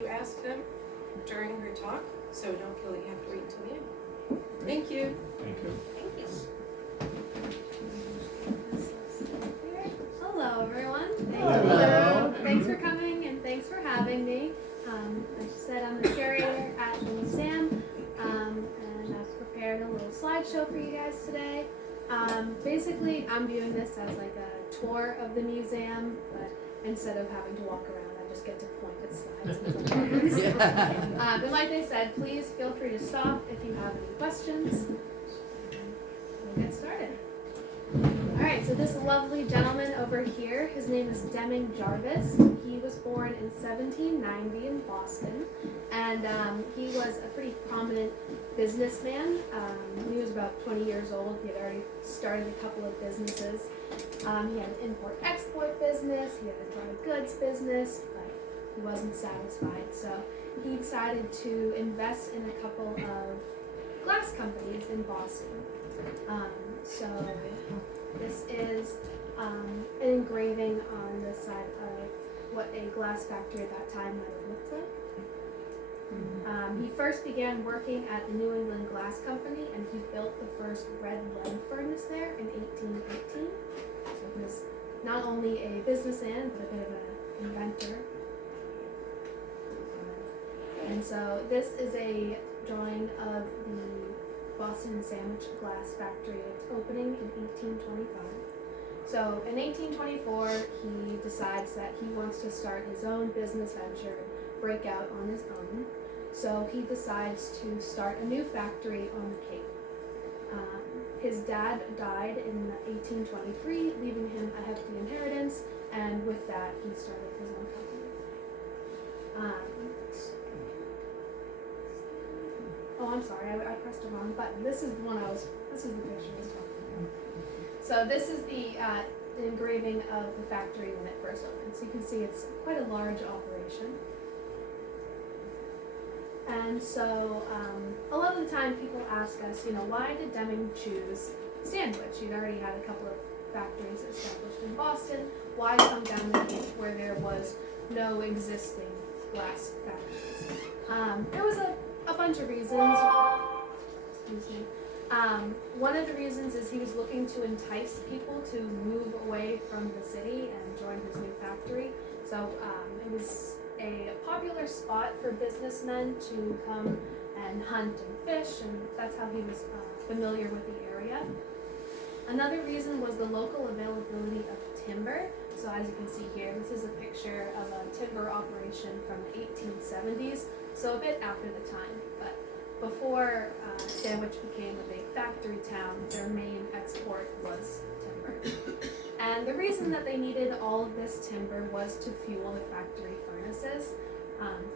You ask them during her talk, so don't feel that you have to wait until the end. Thank you. Thank you. Hello, everyone. Hello. Thanks for coming and thanks for having me. Like she said, I'm the curator at the museum, and I've prepared a little slideshow for you guys today. Basically, I'm viewing this as like a tour of the museum, but instead of having to walk around, I just get to point at slides and but like I said, please feel free to stop if you have any questions. We'll get started. Alright, so this lovely gentleman over here, his name is Deming Jarvis. He was born in 1790 in Boston, and he was a pretty prominent businessman. When he was about 20 years old, he had already started a couple of businesses. He had an import-export business, he had a dry goods business, but he wasn't satisfied, so he decided to invest in a couple of glass companies in Boston. So this is an engraving on the side of what a glass factory at that time might have looked like. He first began working at the New England Glass Company, and he built the first red lead furnace there in 1818. So he was not only a businessman, but a bit of an inventor. And so this is a drawing of the Boston Sandwich Glass Factory at its opening in 1825. So in 1824, he decides that he wants to start his own business venture and break out on his own. So he decides to start a new factory on the Cape. His dad died in 1823, leaving him a hefty inheritance, and with that, he started his own company. Oh, I'm sorry, I pressed the wrong button. This is the picture I was talking about. So this is the engraving of the factory when it first opened. So you can see it's quite a large operation. And so a lot of the time people ask us, why did Deming choose Sandwich? He'd already had a couple of factories established in Boston. Why come down the Cape where there was no existing glass factories? There was a bunch of reasons. Excuse me. One of the reasons is he was looking to entice people to move away from the city and join his new factory. So it was a popular spot for businessmen to come and hunt and fish, and that's how he was familiar with the area. Another reason was the local availability of timber. So as you can see here, this is a picture of a timber operation from the 1870s, so a bit after the time. But before Sandwich became a big factory town, their main export was timber. And the reason that they needed all of this timber was to fuel the factory furnaces.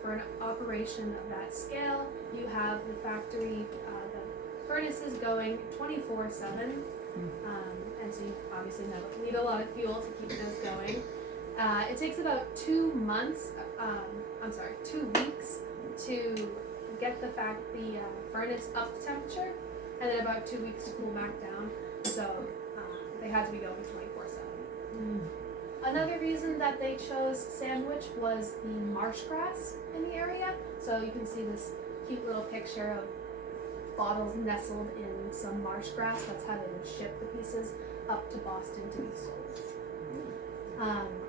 For an operation of that scale, you have the factory, the furnaces going 24/7. And so you obviously need a lot of fuel to keep those going. It takes about 2 weeks to get the furnace up to temperature, and then about 2 weeks to cool back down. So they had to be going 24/7. Another reason that they chose Sandwich was the marsh grass in the area. So you can see this cute little picture of bottles nestled in some marsh grass. That's how they would ship the pieces up to Boston to be sold.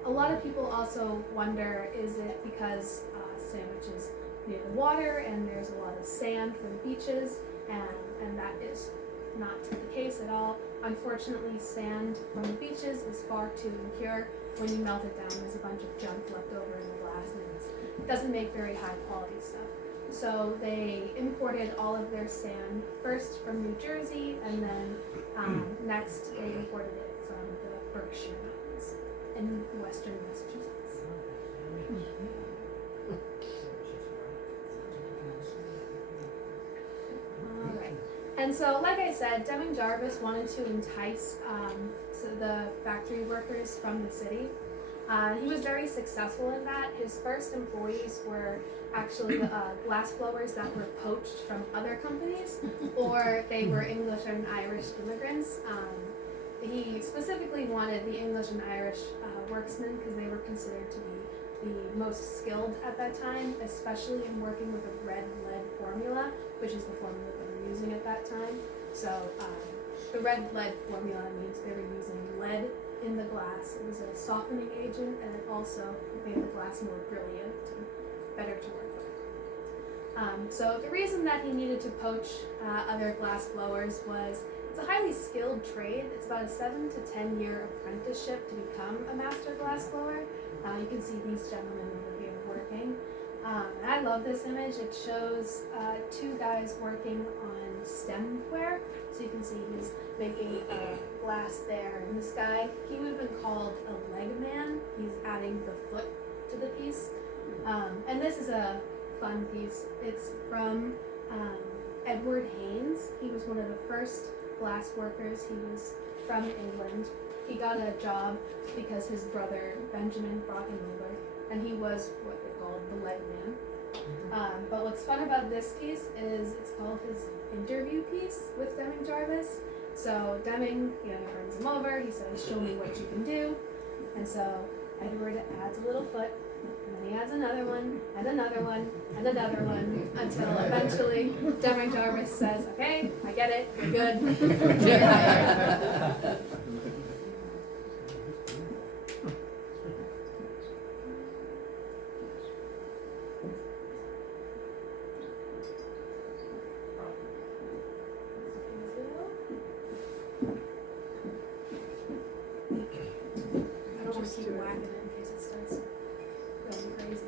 A lot of people also wonder, is it because Sandwich is near the water and there's a lot of sand from beaches, and that is not the case at all. Unfortunately, sand from the beaches is far too impure. When you melt it down, there's a bunch of junk left over in the glass, and it doesn't make very high quality stuff. So they imported all of their sand first from New Jersey, and then next they imported it from the Berkshire Mountains in western Massachusetts. All right. And so, like I said, Deming Jarvis wanted to entice the factory workers from the city. He was very successful in that. His first employees were actually glass blowers that were poached from other companies, or they were English and Irish immigrants. He specifically wanted the English and Irish worksmen because they were considered to be the most skilled at that time, especially in working with a red lead formula, which is the formula that we're using at that time. So the red lead formula means they were using lead in the glass. It was a softening agent, and it also made the glass more brilliant and better to work with. So the reason that he needed to poach other glass blowers was it's a highly skilled trade. It's about a 7 to 10 year apprenticeship to become a master glass blower. You can see these gentlemen over here working. And I love this image. It shows two guys working on stemware. So you can see he's making glass there. And this guy, he would have been called a leg man. He's adding the foot to the piece. And this is a fun piece. It's from Edward Haynes. He was one of the first glass workers. He was from England. He got a job because his brother Benjamin brought him over, and he was what they called the leg man. But what's fun about this piece is it's called his interview piece with Deming Jarvis. So Deming, brings him over. He says, "Show me what you can do," and so Edward adds a little foot. And then he adds another one, and another one, and another one, until eventually Deming Jarvis says, "Okay, I get it, you're good, you're hired." I don't want to keep whacking it in case it starts going crazy.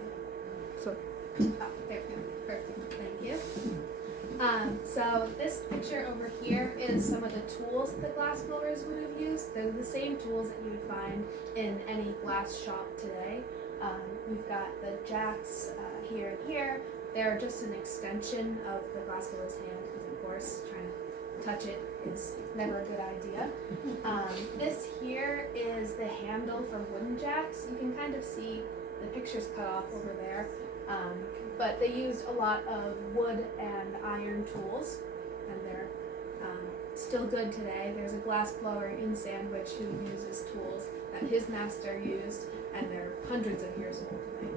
So, oh, there we go. Perfect. Thank you. So this picture over here is some of the tools that glass blowers would have used. They're the same tools that you would find in any glass shop today. We've got the jacks here and here. They're just an extension of the glass blower's hand because, of course, trying to touch it is never a good idea. This here is the handle for wooden jacks. You can kind of see the picture's cut off over there, but they used a lot of wood and iron tools, and they're still good today. There's a glass blower in Sandwich who uses tools that his master used, and they're hundreds of years old. They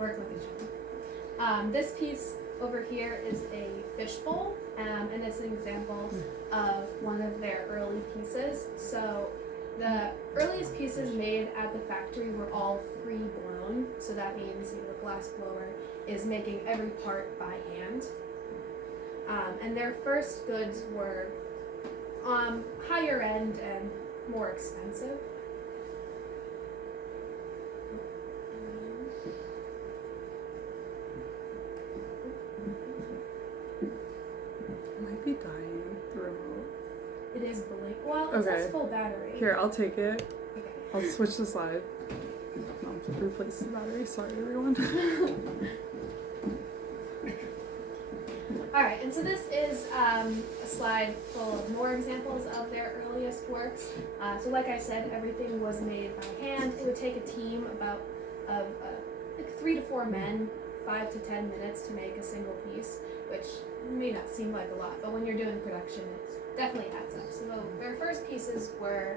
work with each other. This piece over here is a fishbowl, and it's an example of one of their early pieces. So the earliest pieces made at the factory were all free blown, so that means a glass blower is making every part by hand. And their first goods were higher end and more expensive. might be dying, the remote. It is blank. Well, it says full battery. Here, I'll take it. Okay. I'll switch the slide. No, replace the battery. Sorry, everyone. All right, and so this is a slide full of more examples of their earliest works. So like I said, everything was made by hand. It would take a team of like 3 to 4 men, 5 to 10 minutes to make a single piece, which may not seem like a lot, but when you're doing production, it definitely adds up. So their first pieces were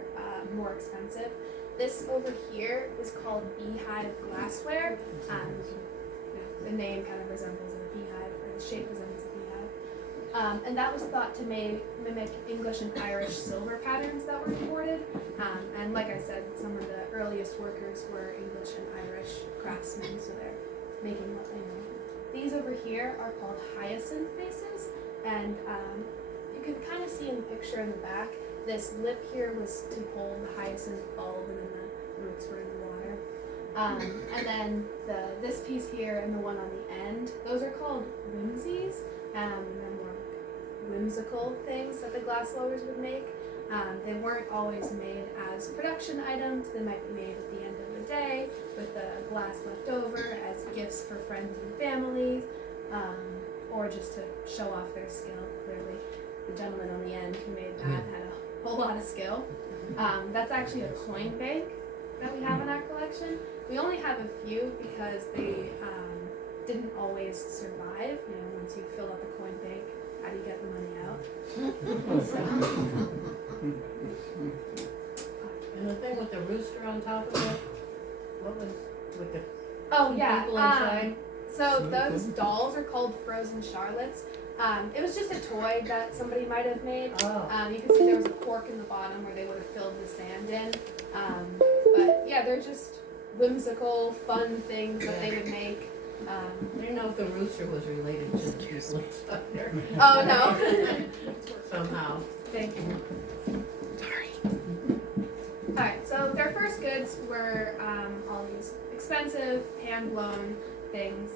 more expensive. This over here is called beehive glassware. The name kind of resembles a beehive, or the shape resembles a beehive. And that was thought to mimic English and Irish silver patterns that were imported. And like I said, some of the earliest workers were English and Irish craftsmen, so they're making what they know. These over here are called hyacinth vases, and you can kind of see in the picture in the back, this lip here was to hold the hyacinth bulb, and then the roots were in the water. And then this piece here and the one on the end, those are called whimsies. They're more whimsical things that the glass blowers would make. They weren't always made as production items. They might be made at the end of the day with the glass left over as gifts for friends and family, or just to show off their skill. Clearly, the gentleman on the end who made that had a whole lot of skill. That's actually a coin bank that we have in our collection. We only have a few because they didn't always survive. Once you fill up a coin bank, how do you get the money out? And the thing with the rooster on top of it, what was with the Oh yeah. People inside. So those dolls are called Frozen Charlottes. It was just a toy that somebody might have made. Oh. You can see there was a cork in the bottom where they would have filled the sand in. But yeah, they're just whimsical, fun things that they would make. I didn't know if the rooster was related to the people inside there. Oh no. Somehow. Thank you. Alright, so their first goods were all these expensive, hand-blown things,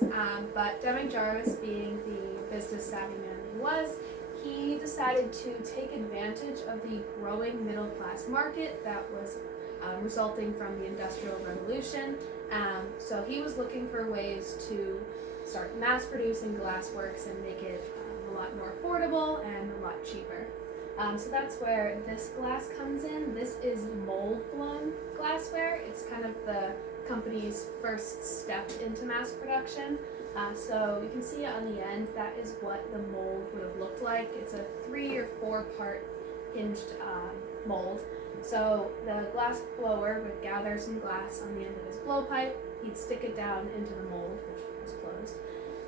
but Deming Jarvis, being the business savvy man he was, he decided to take advantage of the growing middle-class market that was resulting from the Industrial Revolution. So he was looking for ways to start mass-producing glassworks and make it a lot more affordable and a lot cheaper. So that's where this glass comes in. This is mold-blown glassware. It's kind of the company's first step into mass production. So you can see on the end, that is what the mold would have looked like. It's a 3 or 4 part hinged mold. So the glass blower would gather some glass on the end of his blowpipe. He'd stick it down into the mold, which was closed.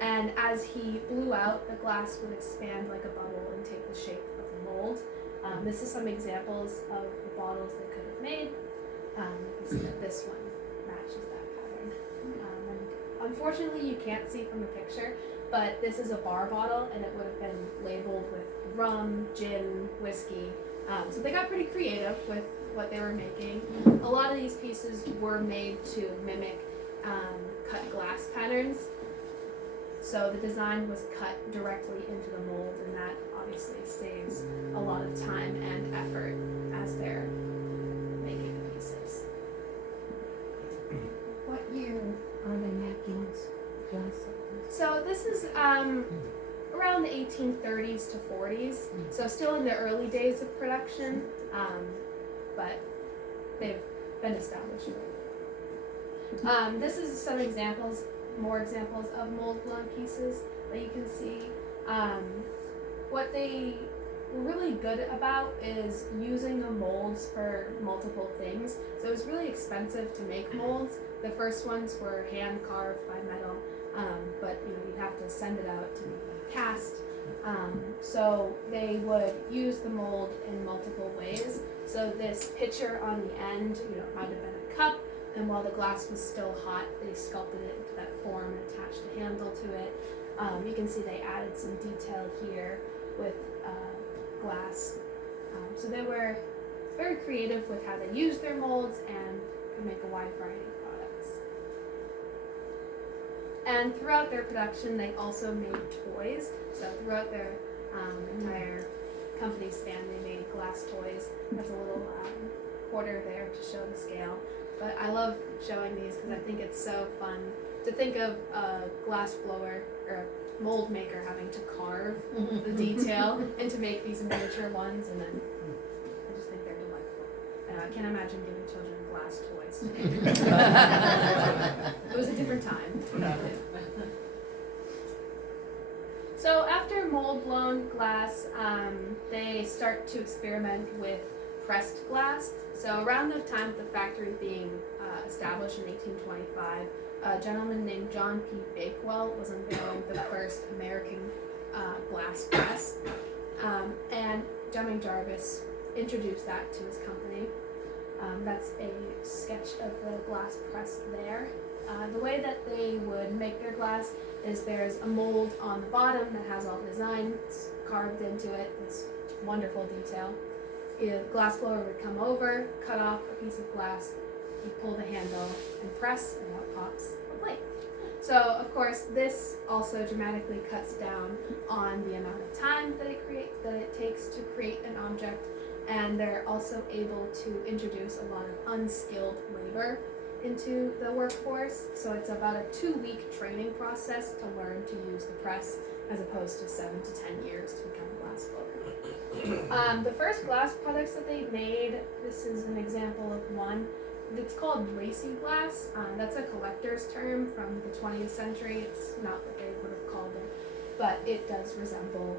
And as he blew out, the glass would expand like a bubble and take the shape of the mold. This is some examples of the bottles they could have made. You can see that this one matches that pattern. And unfortunately, you can't see from the picture, but this is a bar bottle, and it would have been labeled with rum, gin, whiskey. So they got pretty creative with what they were making. A lot of these pieces were made to mimic cut glass patterns. So the design was cut directly into the mold, and that obviously saves a lot of time and effort as they're making the pieces. What year are they making this glass? So this is around the 1830s to 40s, so still in the early days of production, but they've been established for a while. This is some examples, more examples of mold-blown pieces that you can see. What they were really good about is using the molds for multiple things. So it was really expensive to make molds. The first ones were hand carved by metal, but you'd have to send it out to be cast. So they would use the mold in multiple ways. So this pitcher on the end, might have been a cup, and while the glass was still hot, they sculpted it into that form and attached a handle to it. You can see they added some detail here with glass. So they were very creative with how they used their molds and could make a wide variety of products. And throughout their production, they also made toys. So throughout their entire company span, they made glass toys. That's a little quarter there to show the scale. But I love showing these because I think it's so fun to think of a glass blower or a mold maker having to carve the detail and to make these miniature ones, and then I just think they're delightful. I can't imagine giving children glass toys today. It was a different time. So after mold-blown glass, they start to experiment with pressed glass. So around the time of the factory being established in 1825, a gentleman named John P. Bakewell was unveiling the first American glass press, and Deming Jarvis introduced that to his company. That's a sketch of the glass press there. The way that they would make their glass is there's a mold on the bottom that has all the designs carved into it, this wonderful detail. A glass blower would come over, cut off a piece of glass, you pull the handle and press, and out pops a plate. So, of course, this also dramatically cuts down on the amount of time that it takes to create an object, and they're also able to introduce a lot of unskilled labor into the workforce. So it's about a 2-week training process to learn to use the press, as opposed to 7 to 10 years to become a glass blower. The first glass products that they made, this is an example of one. It's called lacy glass. That's a collector's term from the 20th century. It's not what they would have called it, but it does resemble,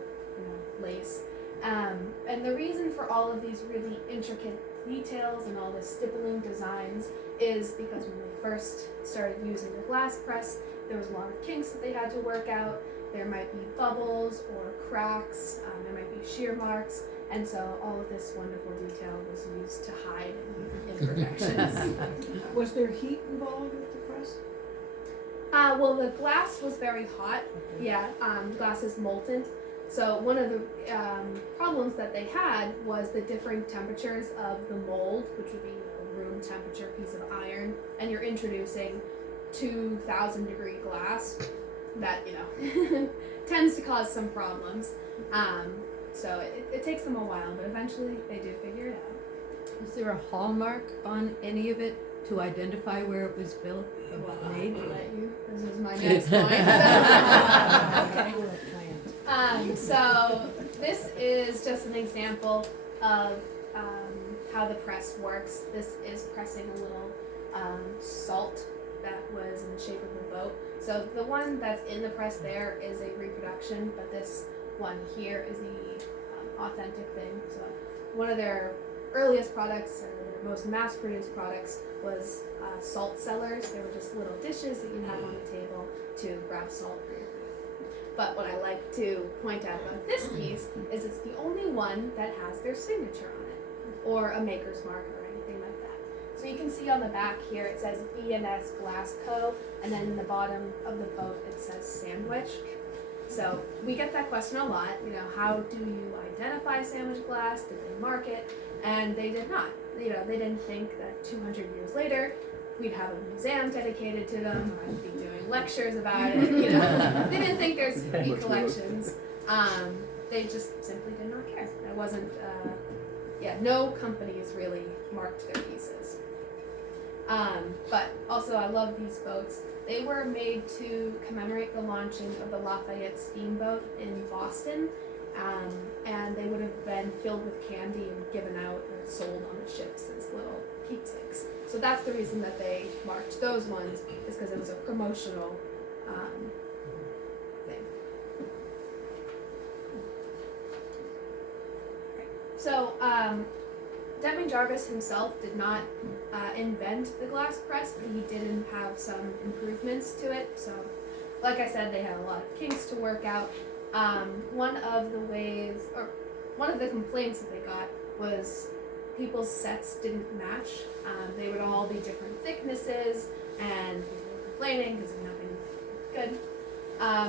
lace. And the reason for all of these really intricate details and all the stippling designs is because when they first started using the glass press, there was a lot of kinks that they had to work out. There might be bubbles or cracks, there might be shear marks, and so all of this wonderful detail was used to hide imperfections. Was there heat involved with the press? Well, the glass was very hot. Yeah, glass is molten. So one of the problems that they had was the different temperatures of the mold, which would be room temperature piece of iron, and you're introducing 2,000 degree glass that tends to cause some problems. So it takes them a while, but eventually they do figure it out. Is there a hallmark on any of it to identify where it was built or made? I'll let you. This is my next point. So this is just an example of how the press works. This is pressing a little salt that was in the shape of a boat. So the one that's in the press there is a reproduction, but this one here is the authentic thing. So one of their earliest products, or their most mass-produced products, was salt cellars. They were just little dishes that you have on the table to grab salt for your food. But what I like to point out about this piece is it's the only one that has their signature on it, or a maker's mark or anything like that. So you can see on the back here it says B&S Glass Co., and then in the bottom of the boat it says Sandwich. So we get that question a lot, how do you identify sandwich glass? Did they mark it? And they did not. They didn't think that 200 years later we'd have a museum dedicated to them, or I'd be doing lectures about it. They didn't think there's be collections. They just simply did not care. That wasn't. No companies really marked their pieces. But also, I love these boats. They were made to commemorate the launching of the Lafayette steamboat in Boston, and they would have been filled with candy and given out or sold on the ships as little keepsakes. So that's the reason that they marked those ones, is because it was a promotional thing. So Deming Jarvis himself did not invent the glass press, but he did have some improvements to it. So, like I said, they had a lot of kinks to work out. One of the complaints that they got was people's sets didn't match. They would all be different thicknesses, and people were complaining because of nothing good.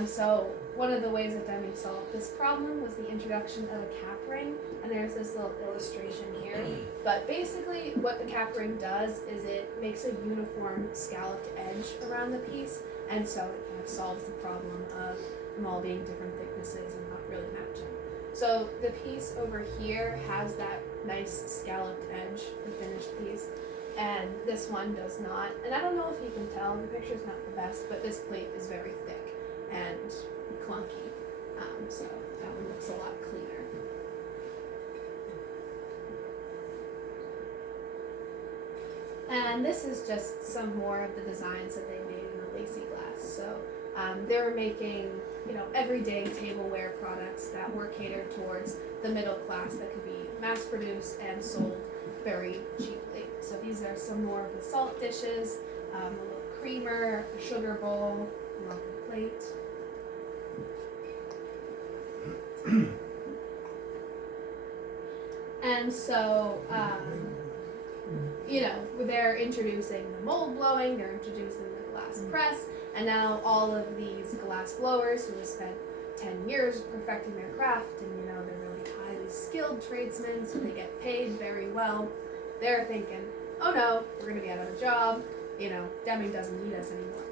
So one of the ways that Deming solved this problem was the introduction of a cap ring, and there's this little illustration here. But basically what the cap ring does is it makes a uniform scalloped edge around the piece, and so it kind of solves the problem of them all being different thicknesses and not really matching. So the piece over here has that nice scalloped edge, the finished piece, and this one does not. And I don't know if you can tell, the picture's not the best, but this plate is very thick and clunky, so that one looks a lot cleaner. And this is just some more of the designs that they made in the Lacey glass. So they were making, everyday tableware products that were catered towards the middle class that could be mass-produced and sold very cheaply. So these are some more of the salt dishes, a little creamer, a sugar bowl, a lovely plate. And so, they're introducing the mold blowing, they're introducing the glass press, and now all of these glass blowers who have spent 10 years perfecting their craft, and they're really highly skilled tradesmen, so they get paid very well. They're thinking, oh no, we're going to be out of a job, Deming doesn't need us anymore.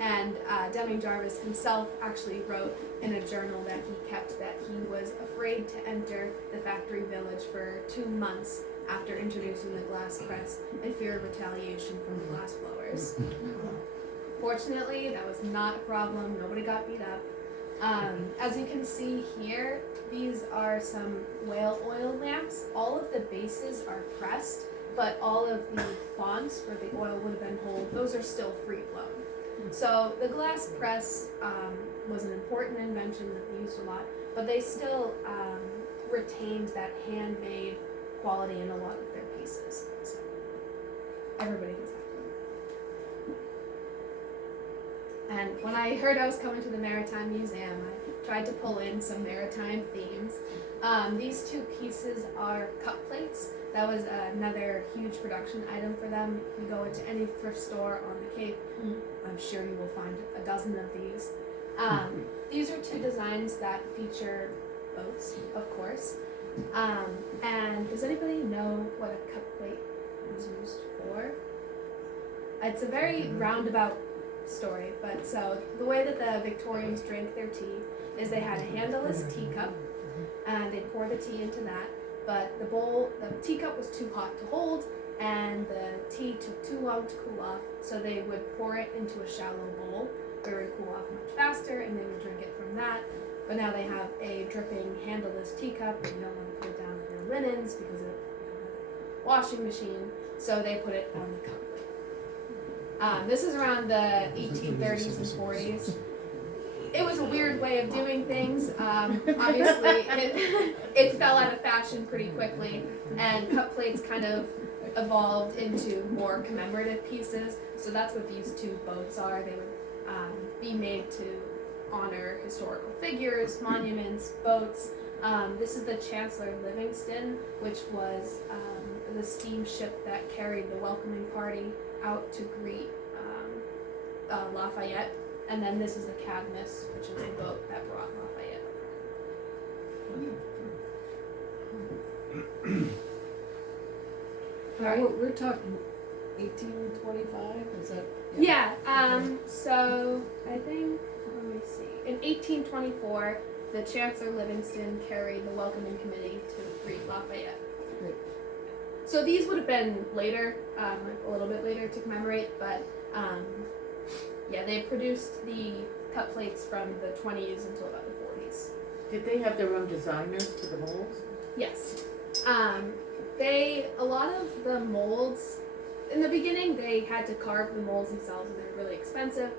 And Deming Jarvis himself actually wrote in a journal that he kept that he was afraid to enter the factory village for 2 months after introducing the glass press in fear of retaliation from the glass blowers. Fortunately, that was not a problem. Nobody got beat up. As you can see here, these are some whale oil lamps. All of the bases are pressed, but all of the fonts where the oil would have been holed, those are still free blown. So the glass press was an important invention that they used a lot, but they still retained that handmade quality in a lot of their pieces. So everybody was happy. And when I heard I was coming to the Maritime Museum, I tried to pull in some maritime themes. These two pieces are cup plates. That was another huge production item for them. If you go into any thrift store on the Cape, I'm sure you will find a dozen of these. These are two designs that feature boats, of course. And does anybody know what a cup plate was used for? It's a very roundabout story, but so the way that the Victorians drank their tea is they had a handleless teacup, and they'd pour the tea into that, but the teacup was too hot to hold, and the tea took too long to cool off, so they would pour it into a shallow bowl, where it would cool off much faster, and they would drink it from that. But now they have a dripping handleless teacup, and you don't want to put it down with your linens because it don't have a washing machine, so they put it on the cup plate. This is around the 1830s and 40s. It was a weird way of doing things. Obviously, it fell out of fashion pretty quickly, and cup plates kind of evolved into more commemorative pieces. So that's what these two boats are. They would be made to honor historical figures, monuments, boats. This is the Chancellor Livingston, which was the steamship that carried the welcoming party out to greet Lafayette. And then this is the Cadmus, which is the boat that brought Lafayette over. We're talking 1825, is that? Yeah, so I think, let me see. In 1824, the Chancellor Livingston carried the welcoming committee to greet Lafayette. Great. So these would have been later, a little bit later to commemorate, but yeah, they produced the cup plates from the 20s until about the 40s. Did they have their own designers for the molds? Yes. A lot of the molds, in the beginning they had to carve the molds themselves and they were really expensive.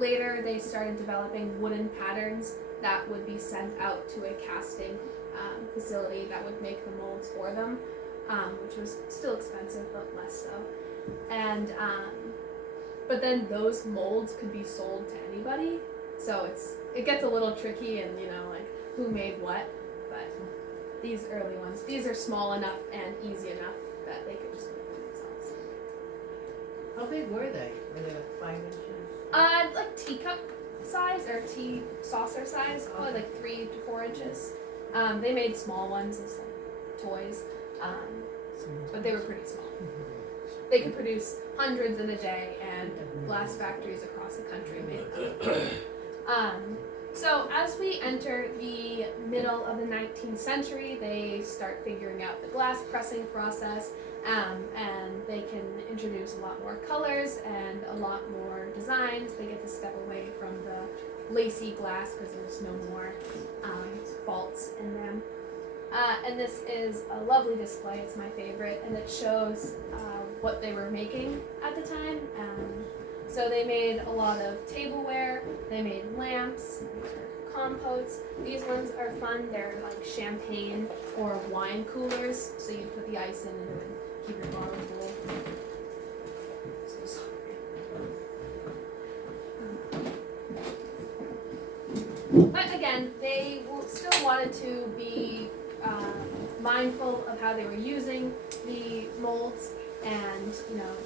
Later they started developing wooden patterns that would be sent out to a casting facility that would make the molds for them, which was still expensive but less so. And but then those molds could be sold to anybody, so it gets a little tricky and like who made what. But these early ones, these are small enough and easy enough that they could just make them themselves. How big were they? Were they like 5 inches? Like teacup size or tea saucer size, probably like 3 to 4 inches. They made small ones as like toys, but they were pretty small. They could produce hundreds in a day, and glass factories across the country made them. So as we enter the middle of the 19th century, they start figuring out the glass pressing process, and they can introduce a lot more colors and a lot more designs. They get to step away from the lacy glass because there's no more faults in them. And this is a lovely display. It's my favorite, and it shows what they were making at the time. So they made a lot of tableware. They made lamps. These are compotes. These ones are fun. They're like champagne or wine coolers. So you put the ice in and it would keep your bottle cool. So sorry. But again, they still wanted to be mindful of how they were using the molds and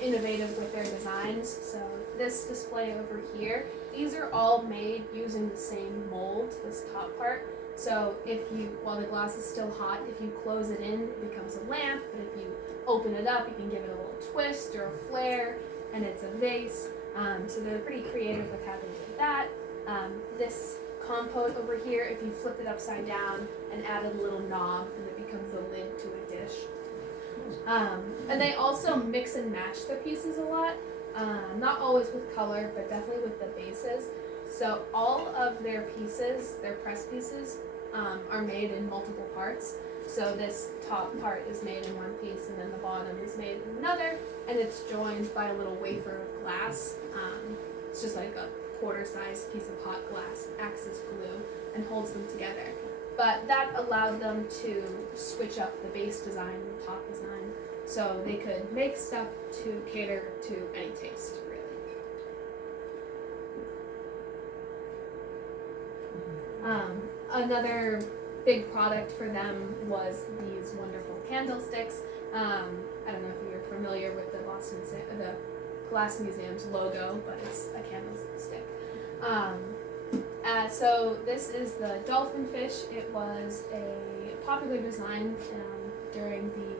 innovative with their designs. So this display over here, these are all made using the same mold, this top part. So while the glass is still hot, if you close it in, it becomes a lamp, but if you open it up, you can give it a little twist or a flare, and it's a vase. So they're pretty creative with how they did that. This compote over here, if you flipped it upside down and added a little knob, and it becomes a lid to a dish. And they also mix and match their pieces a lot, not always with color, but definitely with the bases. So all of their pieces, their press pieces, are made in multiple parts. So this top part is made in one piece, and then the bottom is made in another, and it's joined by a little wafer of glass. It's just like a quarter-sized piece of hot glass, acts as glue, and holds them together. But that allowed them to switch up the base design and the top design, so they could make stuff to cater to any taste, really. Another big product for them was these wonderful candlesticks. I don't know if you're familiar with the the Glass Museum's logo, but it's a candlestick. So this is the dolphin fish. It was a popular design during the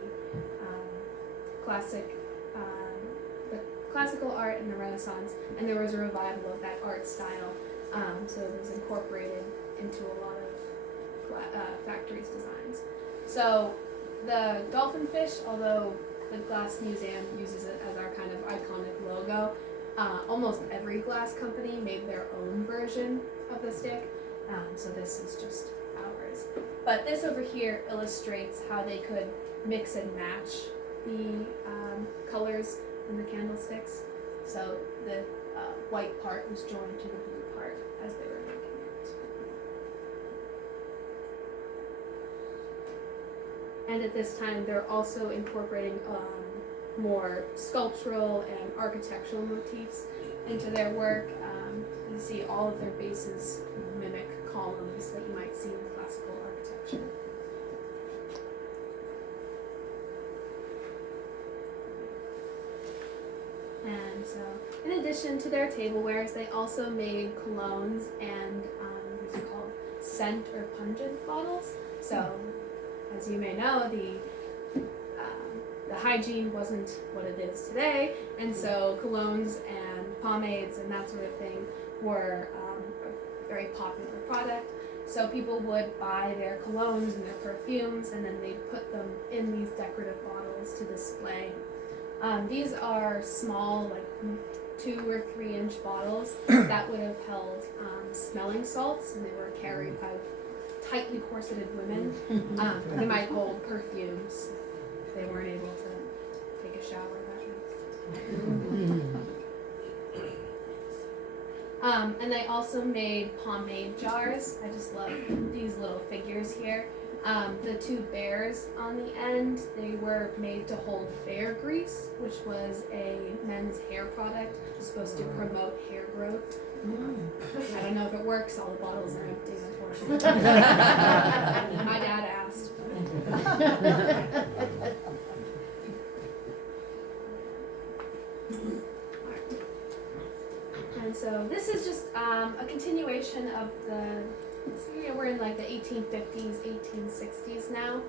classical art and the Renaissance, and there was a revival of that art style. So it was incorporated into a lot of factories' designs. So the dolphin fish, although the Glass Museum uses it as our kind of iconic logo, almost every glass company made their own version of the stick. So this is just ours. But this over here illustrates how they could mix and match the colors in the candlesticks. So the white part was joined to the blue part as they were making it. And at this time, they're also incorporating more sculptural and architectural motifs into their work. You see all of their bases mimic columns that you might see in classical architecture. And so, in addition to their tablewares, they also made colognes and what's it called, scent or pungent bottles. So, as you may know, the hygiene wasn't what it is today, and so colognes and pomades and that sort of thing were a very popular product. So people would buy their colognes and their perfumes, and then they'd put them in these decorative bottles to display. These are small, like 2 or 3 inch bottles that would have held smelling salts, and they were carried by tightly corseted women. They might hold perfumes if they weren't able to take a shower that night. And they also made pomade jars. I just love these little figures here. The 2 bears on the end, they were made to hold bear grease, which was a men's hair product supposed to promote hair growth. I don't know if it works, all the bottles are empty, unfortunately. My dad asked. And so this is just a continuation of we're in like the 1850s, 1860s now.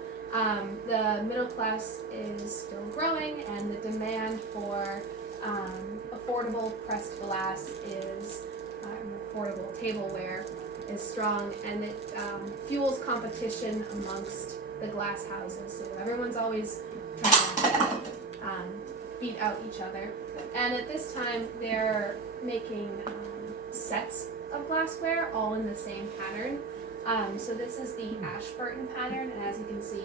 The middle class is still growing, and the demand for affordable pressed glass is affordable tableware is strong, and it fuels competition amongst the glass houses. So everyone's always trying to beat out each other. And at this time, they're making sets of glassware all in the same pattern. So this is the Ashburton pattern, and as you can see,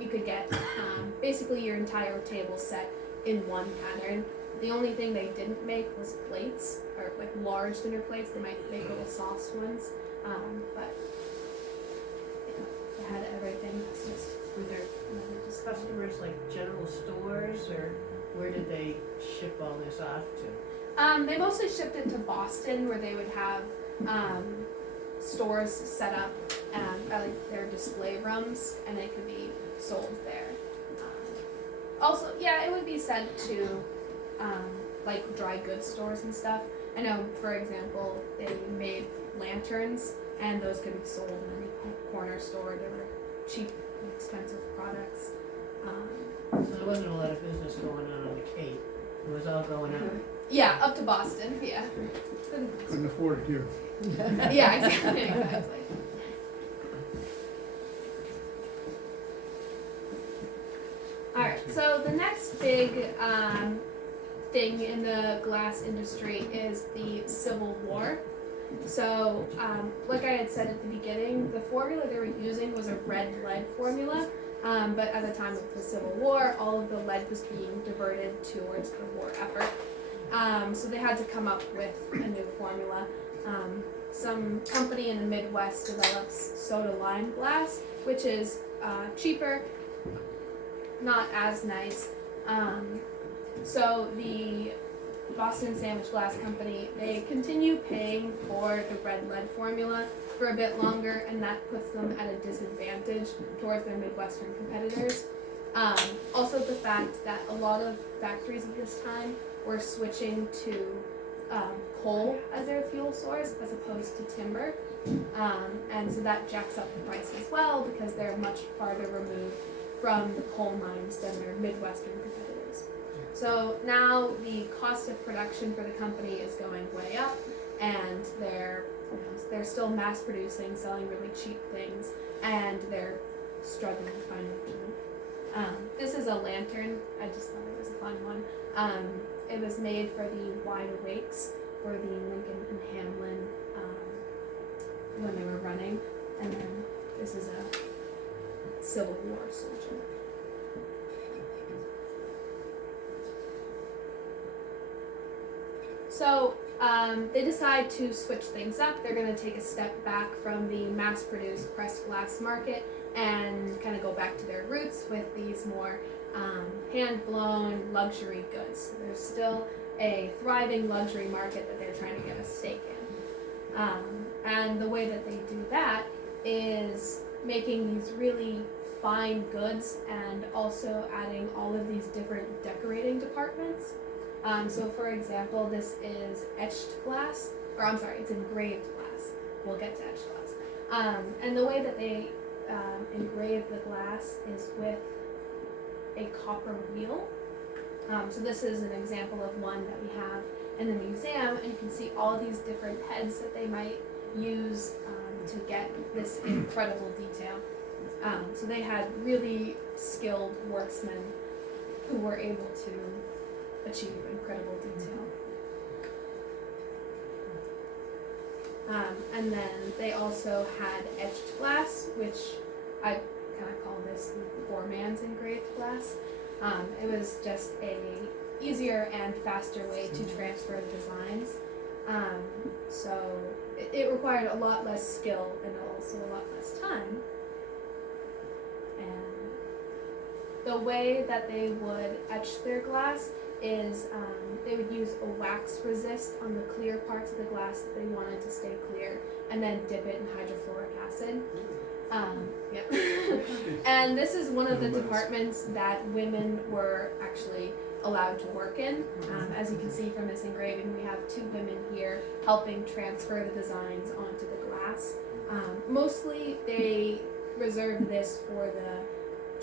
you could get basically your entire table set in one pattern. The only thing they didn't make was plates, or like large dinner plates. They might make little sauce ones, but they had everything. It's just Were there customers like general stores, or where did they ship all this off to? They mostly shipped it to Boston, where they would have stores set up and like their display rooms, and they could be sold there. Also, yeah, it would be sent to like dry goods stores and stuff. I know, for example, they made lanterns, and those could be sold in any corner store. They were cheap and expensive products. So there wasn't a lot of business going on the Cape. It was all going on. Yeah, up to Boston, yeah. Couldn't afford it here. Yeah, exactly. Alright, so the next big thing in the glass industry is the Civil War. So, like I had said at the beginning, the formula they were using was a red lead formula, but at the time of the Civil War, all of the lead was being diverted towards the war effort. So they had to come up with a new formula. Some company in the Midwest develops soda lime glass, which is cheaper, not as nice. So the Boston Sandwich Glass Company, they continue paying for the red lead formula for a bit longer, and that puts them at a disadvantage towards their Midwestern competitors. Also the fact that a lot of factories at this time were switching to coal as their fuel source as opposed to timber. And so that jacks up the price as well because they're much farther removed from the coal mines than their Midwestern competitors. So now the cost of production for the company is going way up, and they're still mass producing, selling really cheap things, and they're struggling financially. This is a lantern. I just thought it was a fun one. It was made for the Wide Awakes for the Lincoln and Hamlin when they were running, and then this is a Civil War soldier. So they decide to switch things up. They're going to take a step back from the mass-produced pressed glass market and kind of go back to their roots with these more hand-blown luxury goods. So there's still a thriving luxury market that they're trying to get a stake in. And the way that they do that is making these really fine goods and also adding all of these different decorating departments. So for example, this is etched glass, or I'm sorry, it's engraved glass. We'll get to etched glass. And the way that they engrave the glass is with a copper wheel. So this is an example of one that we have in the museum, and you can see all these different heads that they might use to get this incredible detail. So they had really skilled worksmen who were able to achieve incredible detail. And then they also had etched glass, which I kind of call this the poor man's engraved glass. It was just a easier and faster way to transfer the designs. So it required a lot less skill and also a lot less time. And the way that they would etch their glass is they would use a wax resist on the clear parts of the glass that they wanted to stay clear, and then dip it in hydrofluoric acid. And this is one of the departments that women were actually allowed to work in. As you can see from this engraving, we have two women here helping transfer the designs onto the glass. Mostly they reserved this for the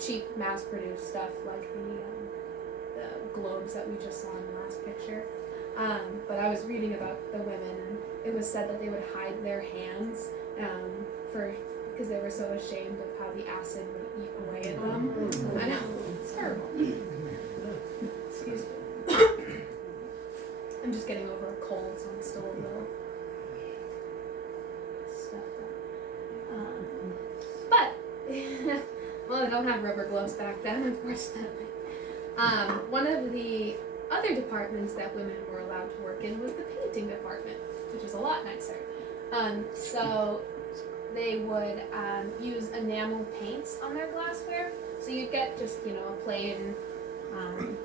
cheap mass-produced stuff like the globes that we just saw in the last picture. But I was reading about the women, and it was said that they would hide their hands because they were so ashamed of how the acid would eat away at them. I know, it's terrible. Excuse me. I'm just getting over a cold, so I'm still a little stuffed up. But, well, I don't have rubber gloves back then, unfortunately. One of the other departments that women were allowed to work in was the painting department, which is a lot nicer. So they would use enamel paints on their glassware. So you'd get just, a plain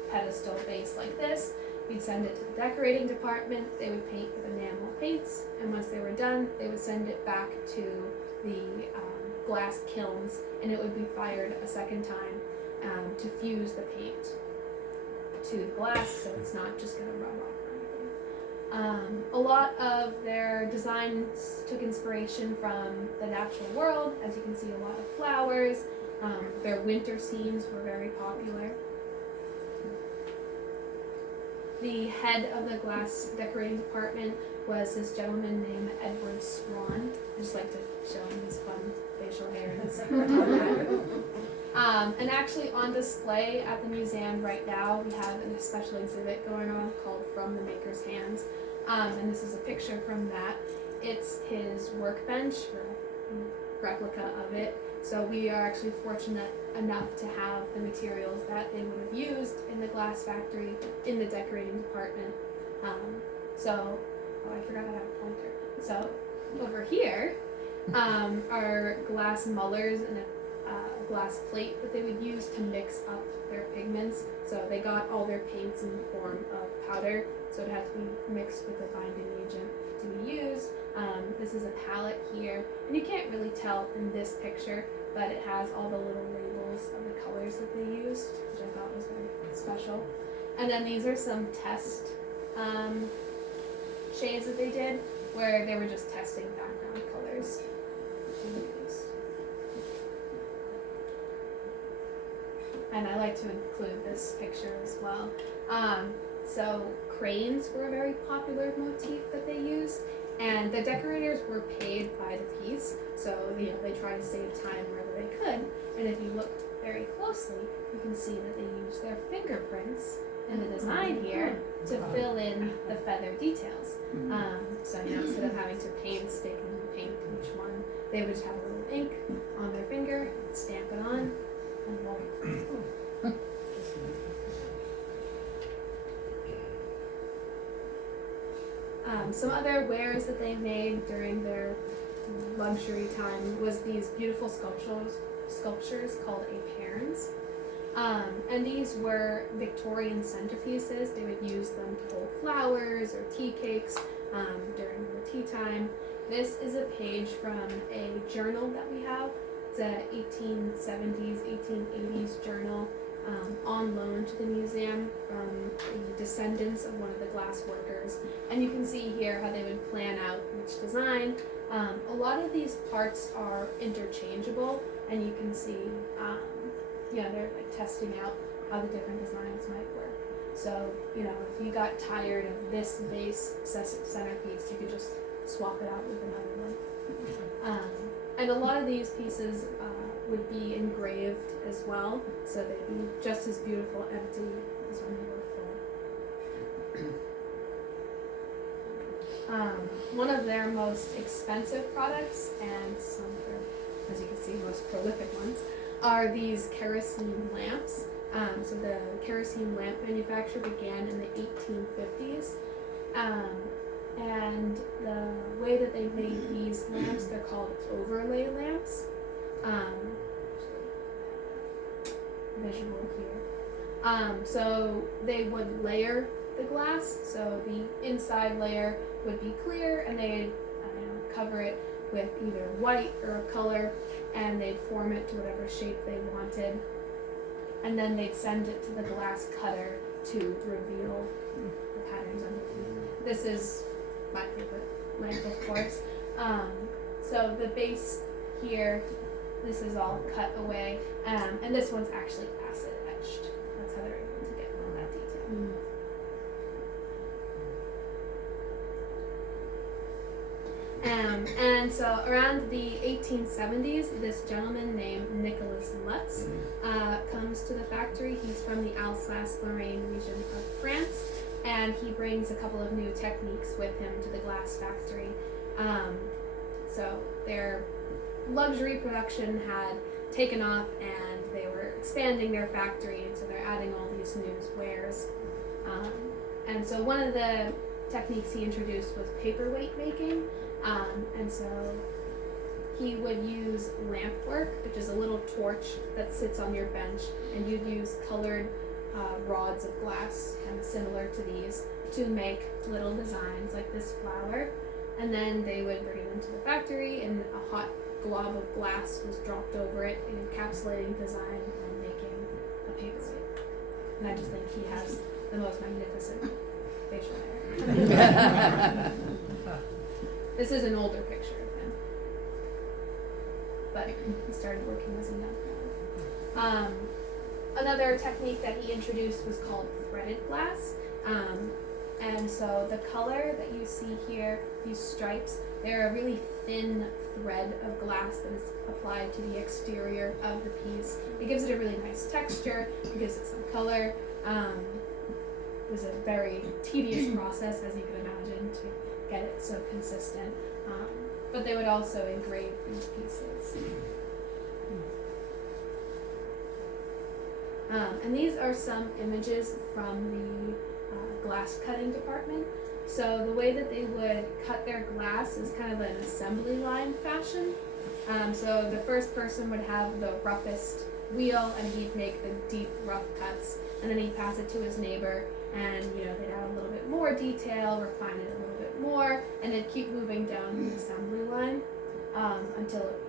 pedestal base like this. You'd send it to the decorating department. They would paint with enamel paints, and once they were done, they would send it back to the glass kilns, and it would be fired a second time to fuse the paint to the glass, so it's not just going to rub off or anything. A lot of their designs took inspiration from the natural world. As you can see, a lot of flowers. Their winter scenes were very popular. The head of the glass decorating department was this gentleman named Edward Swan. I just like to show him his fun facial hair. And actually on display at the museum right now, we have a special exhibit going on called From the Maker's Hands. And this is a picture from that. It's his workbench, or a replica of it. So we are actually fortunate enough to have the materials that they would have used in the glass factory in the decorating department. I forgot I have a pointer. So over here are glass mullers and a glass plate that they would use to mix up their pigments. So they got all their paints in the form of powder. so it had to be mixed with a binding agent to be used. This is a palette here, and you can't really tell in this picture, but it has all the little labels of the colors that they used, which I thought was very special. And then these are some test shades that they did, where they were just testing background colors. And I like to include this picture as well. So cranes were a very popular motif that they used, and the decorators were paid by the piece, so they tried to save time wherever they could. And if you look very closely, you can see that they used their fingerprints in the design here to fill in the feather details. So instead of having to painstakingly paint each one, they would just have a little ink on their finger, stamp it on, and voila. Some other wares that they made during their luxury time was these beautiful sculptures called aperns. And these were Victorian centerpieces. They would use them to hold flowers or tea cakes during the tea time. This is a page from a journal that we have. It's a 1870s, 1880s journal on loan to the museum from the descendants of one of the glass workers. And you can see here how they would plan out each design. A lot of these parts are interchangeable, and you can see they're like testing out how the different designs might work. So, if you got tired of this base centerpiece, you could just swap it out with another one. And a lot of these pieces would be engraved as well, so they'd be just as beautiful empty as when they were full. One of their most expensive products, and some of their, as you can see, most prolific ones, are these kerosene lamps. So the kerosene lamp manufacture began in the 1850s. And the way that they made these lamps, they're called overlay lamps. Visual here. So they would layer the glass, so the inside layer would be clear, and they'd cover it with either white or a color, and they'd form it to whatever shape they wanted, and then they'd send it to the glass cutter to reveal the patterns underneath. This is my favorite lamp, of course. So the base here, this is all cut away, and this one's actually acid etched. That's how they're able to get all that detail. And so around the 1870s, this gentleman named Nicholas Lutz comes to the factory. He's from the Alsace-Lorraine region of France, and he brings a couple of new techniques with him to the glass factory. So their luxury production had taken off, and they were expanding their factory, and so they're adding all these new wares. And so one of the techniques he introduced was paperweight making. And so he would use lamp work, which is a little torch that sits on your bench, and you'd use colored rods of glass, kind of similar to these, to make little designs like this flower. And then they would bring it into the factory, and a hot glob of glass was dropped over it, encapsulating design and making a paperweight. And I just think he has the most magnificent facial hair. This is an older picture of him, but he started working as a young man. Another technique that he introduced was called threaded glass. And so the color that you see here, these stripes, they're a really thin thread of glass that is applied to the exterior of the piece. It gives it a really nice texture, it gives it some color. It was a very tedious process, as you can imagine, to get it so consistent. But they would also engrave these pieces. And these are some images from the glass cutting department. So the way that they would cut their glass is kind of an assembly line fashion. So the first person would have the roughest wheel, and he'd make the deep, rough cuts, and then he'd pass it to his neighbor, and they'd add a little bit more detail, refine it a little bit more, and then keep moving down the assembly line until it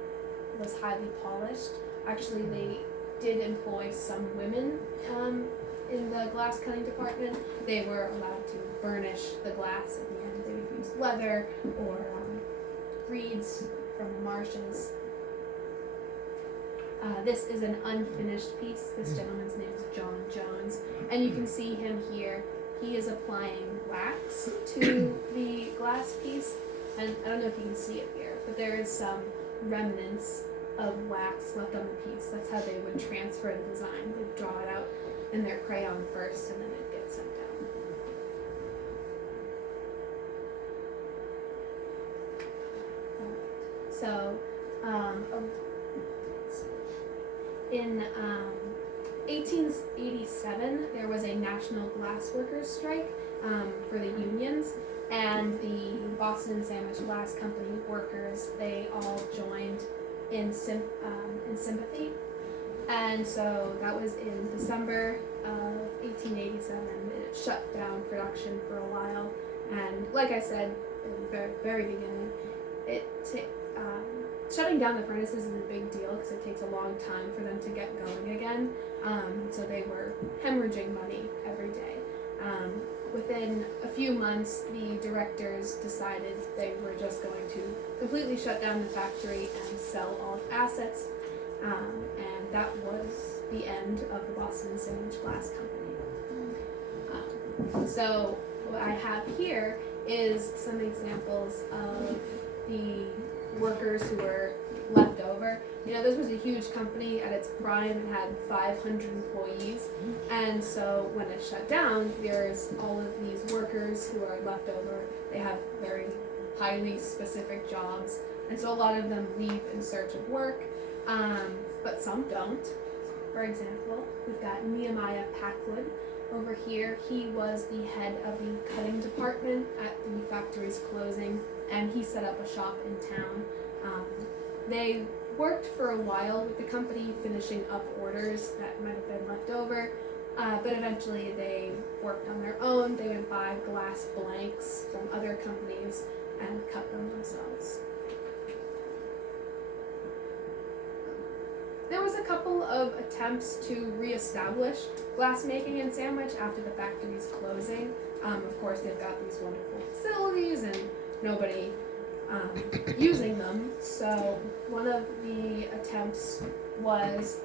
was highly polished. Actually, they did employ some women in the glass cutting department. They were allowed to burnish the glass at the end. They would use leather or reeds from the marshes. This is an unfinished piece. This gentleman's name is John Jones, and you can see him here. He is applying wax to the glass piece, and I don't know if you can see it here, but there is some remnants of wax left on the piece. That's how they would transfer the design. They'd draw it out in their crayon first, and then it'd get sent down. So, in 1887, there was a national glass workers strike for the unions, and the Boston and Sandwich Glass Company workers, they all joined in sympathy. And so that was in December of 1887. It shut down production for a while, and like I said in the very, very beginning, shutting down the furnaces is a big deal because it takes a long time for them to get going again. So they were hemorrhaging money every day. Within a few months, the directors decided they were just going to completely shut down the factory and sell all assets. And that was the end of the Boston and Sandwich Glass Company. So what I have here is some examples of the workers who were left over. You know, this was a huge company at its prime. It had 500 employees, and so when it shut down, there's all of these workers who are left over. They have very highly specific jobs, and so a lot of them leave in search of work, but some don't. For example, we've got Nehemiah Packwood over here. He was the head of the cutting department at the factory's closing, and he set up a shop in town. They worked for a while with the company, finishing up orders that might have been left over, but eventually they worked on their own. They would buy glass blanks from other companies and cut them themselves. There was a couple of attempts to reestablish glassmaking in Sandwich after the factory's closing. Of course, they've got these wonderful facilities and nobody using them. So one of the attempts was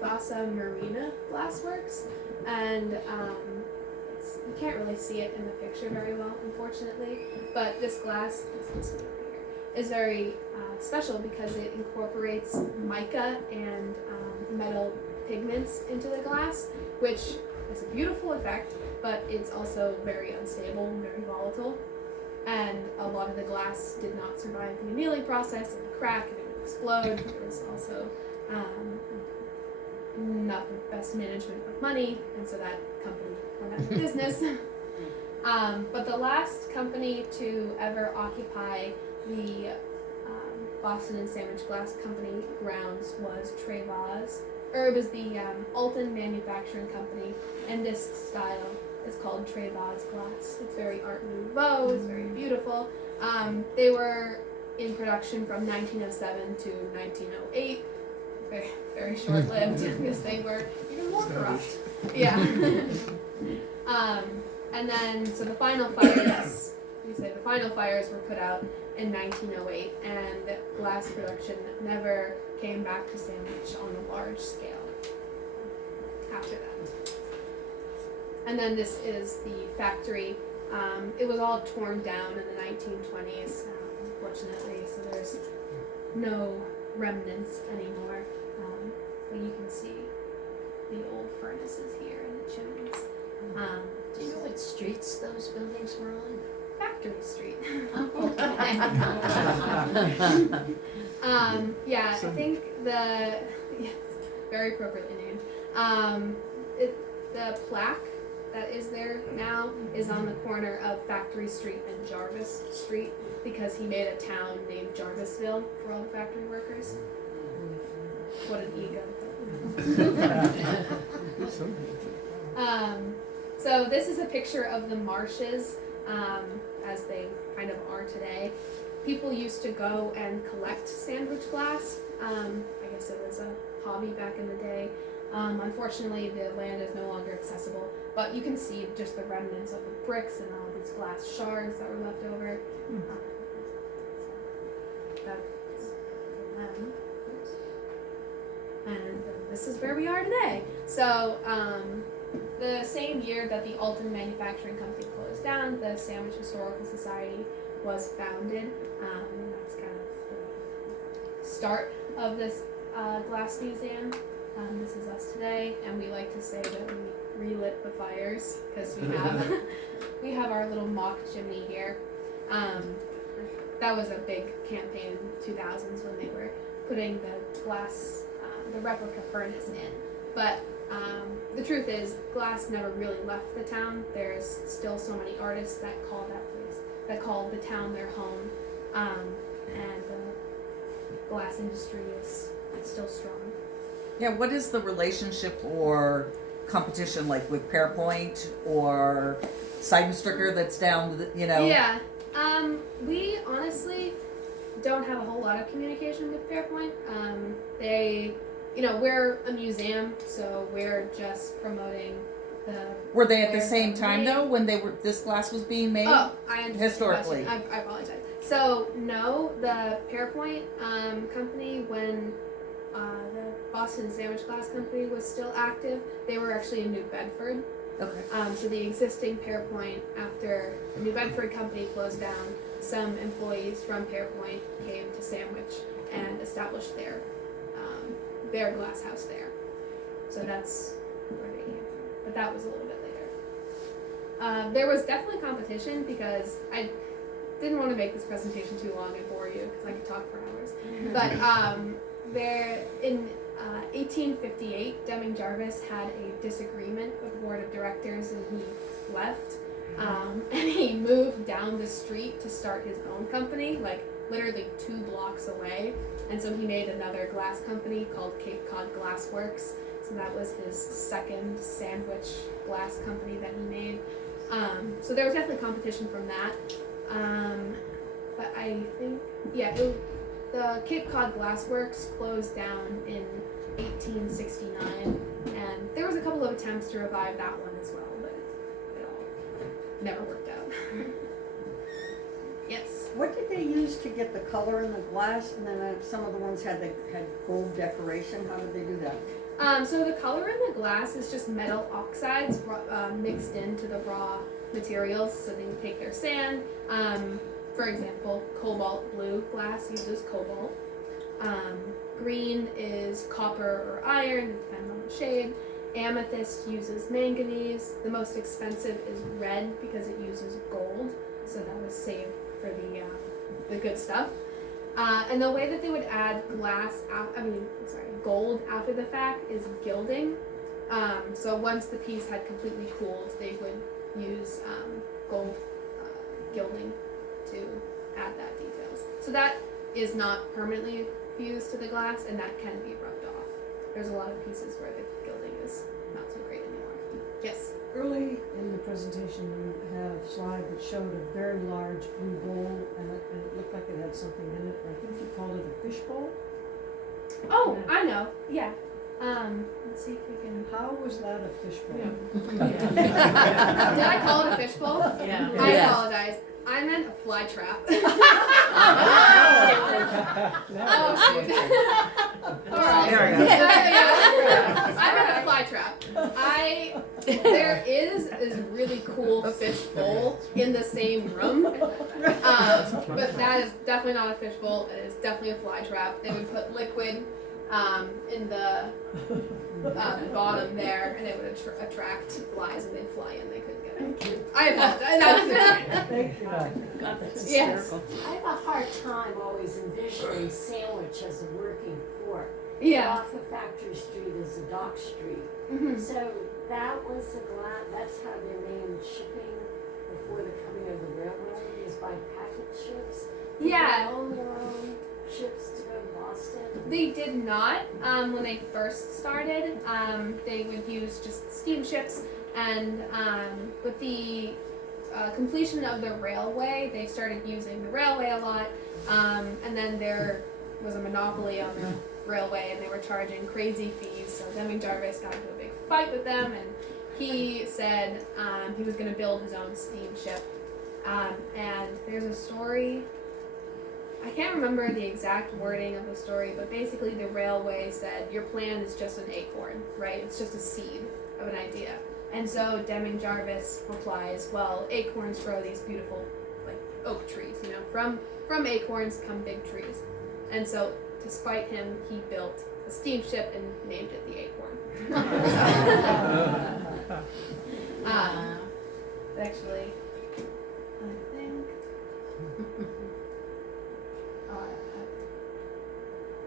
Vasa Marina Glassworks, and you can't really see it in the picture very well, unfortunately, but this glass, this one over here, is very special because it incorporates mica and metal pigments into the glass, which is a beautiful effect, but it's also very unstable and very volatile. And a lot of the glass did not survive the annealing process. It would crack and it would explode. There was also not the best management of money, and so that company went out of business. But the last company to ever occupy the Boston and Sandwich Glass Company grounds was Trevaz, or it was the Alton Manufacturing Company, and this style is called Trevaz glass. It's very Art Nouveau, it's very beautiful. They were in production from 1907 to 1908. Very, very short-lived because they were even more corrupt. Yeah. And then, so the final fires, were put out in 1908, and glass production never came back to Sandwich on a large scale after that. And then this is the factory. It was all torn down in the 1920s, unfortunately, so there's no remnants anymore. But you can see the old furnaces here and the chimneys. Do you know what streets those buildings were on? Factory Street. Oh, okay. Yeah, I think yes, very appropriately named. The plaque that is there now is on the corner of Factory Street and Jarvis Street because he made a town named Jarvisville for all the factory workers. What an ego. So this is a picture of the marshes as they kind of are today. People used to go and collect sandwich glass. I guess it was a hobby back in the day. Unfortunately, the land is no longer accessible, but you can see just the remnants of the bricks and all these glass shards that were left over. That's them. And this is where we are today. So, the same year that the Alton Manufacturing Company closed down, the Sandwich Historical Society was founded. That's kind of the start of this glass museum. This is us today, and we like to say that we relit the fires because we have our little mock chimney here. That was a big campaign in the 2000s when they were putting the glass, the replica furnace in. But the truth is, glass never really left the town. There's still so many artists that call the town their home, and the glass industry is still strong. Yeah, what is the relationship or competition like with Pearpoint or Seidenstricker that's down, Yeah, we honestly don't have a whole lot of communication with Pearpoint. We're a museum, so we're just promoting the. Were they at the wares same that time we though when this glass was being made? Oh, I understand. Historically. I apologize. So no, the Pearpoint company, when the Boston Sandwich Glass Company was still active, they were actually in New Bedford. Okay. So the existing Pearpoint, after the New Bedford company closed down, some employees from Pearpoint came to Sandwich and established their glass house there. So that's where they came from. But that was a little bit later. There was definitely competition because I didn't want to make this presentation too long and bore you because I could talk for hours. But there in 1858, Deming Jarvis had a disagreement with the board of directors and he left. And he moved down the street to start his own company, like literally 2 blocks away. And so he made another glass company called Cape Cod Glass Works. So that was his second sandwich glass company that he made. So there was definitely competition from that. But I think, the Cape Cod Glass Works closed down in 1869, and there was a couple of attempts to revive that one as well, but it all never worked out. Yes. What did they use to get the color in the glass? And then some of the ones had gold decoration. How did they do that? So the color in the glass is just metal oxides mixed into the raw materials. So they would take their sand. For example, cobalt blue glass uses cobalt. Green is copper or iron, it depends on the shade. Amethyst uses manganese. The most expensive is red because it uses gold. So that was saved for the good stuff. And the way that they would add gold after the fact is gilding. So once the piece had completely cooled, they would use gold gilding to add that details. So that is not permanently fused to the glass, and that can be rubbed off. There's a lot of pieces where the gilding is not so great anymore. Yes? Early in the presentation, you have a slide that showed a very large blue bowl, and it looked like it had something in it. I think you called it a fish bowl. Oh, I know. Yeah. Let's see if we can. How was that a fish bowl? Did I call it a fish bowl? Yeah. I Yeah. apologize. I meant a fly trap. No. Oh, shoot. All right. There we go. Yeah. I meant a fly trap. There is this really cool fish bowl in the same room, but that is definitely not a fish bowl. It is definitely a fly trap. They would put liquid in the bottom there, and it would attract flies, and they'd fly in. They couldn't get out. I apologize. Thank you. God, that's Yes. hysterical. I have a hard time always envisioning Sandwich as a working port. Yeah. Off of Factory Street is a dock street. Mm-hmm. So that was the glass, that's how they named shipping before the coming of the railroad, is by packet ships. Did Yeah. they own their own ships to go to Boston? They did not. When they first started, they would use just steamships, And with the completion of the railway, they started using the railway a lot. And then there was a monopoly on the railway, and they were charging crazy fees. So Deming Jarvis got into a big fight with them, and he said he was going to build his own steamship. And there's a story. I can't remember the exact wording of the story, but basically the railway said your plan is just an acorn, right? It's just a seed of an idea. And so Deming Jarvis replies, well, acorns grow these beautiful like oak trees, you know, from acorns come big trees. And so to spite him, he built a steamship and named it the Acorn. Actually, I think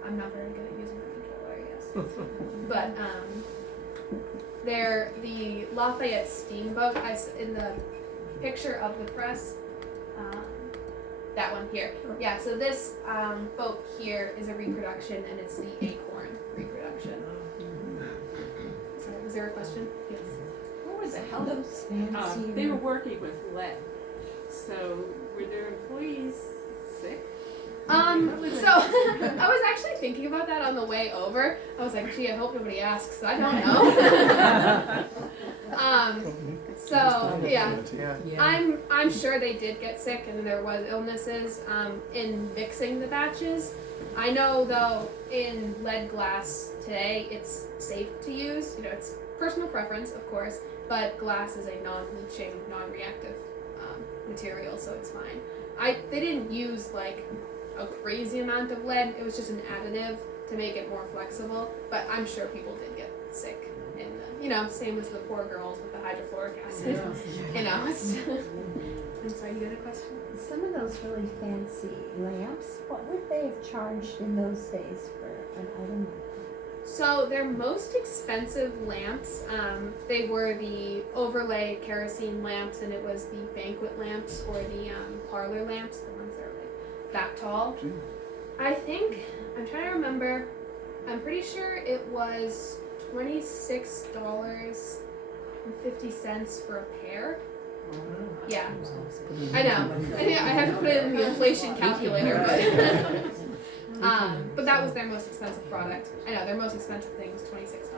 I'm not very good at using my controller, I guess. But the Lafayette steamboat. In the picture of the press. That one here. Yeah, so this boat here is a reproduction, and it's the Acorn reproduction. Sorry, was there a question? Yes. What was the hell those fancy? They were working with lead. So were their employees sick? So I was actually thinking about that on the way over. I was like, gee, I hope nobody asks. I don't know. So yeah, I'm sure they did get sick, and there was illnesses in mixing the batches. I know though in lead glass today it's safe to use. You know, it's personal preference, of course, but glass is a non-leaching, non-reactive material, so it's fine. They didn't use like a crazy amount of lead. It was just an additive to make it more flexible. But I'm sure people did get sick. And you know, same as the poor girls with the hydrofluoric acid. You know, it's I'm sorry, you had a question? Some of those really fancy lamps, what would they have charged in those days for an item like that? So their most expensive lamps, they were the overlay kerosene lamps, and it was the banquet lamps or the parlor lamps, the ones that are like that tall. I think, I'm trying to remember, I'm pretty sure it was $26.50 for a pair. Yeah, I know. I had to put it in the inflation calculator, but that was their most expensive product. I know their most expensive thing was $26.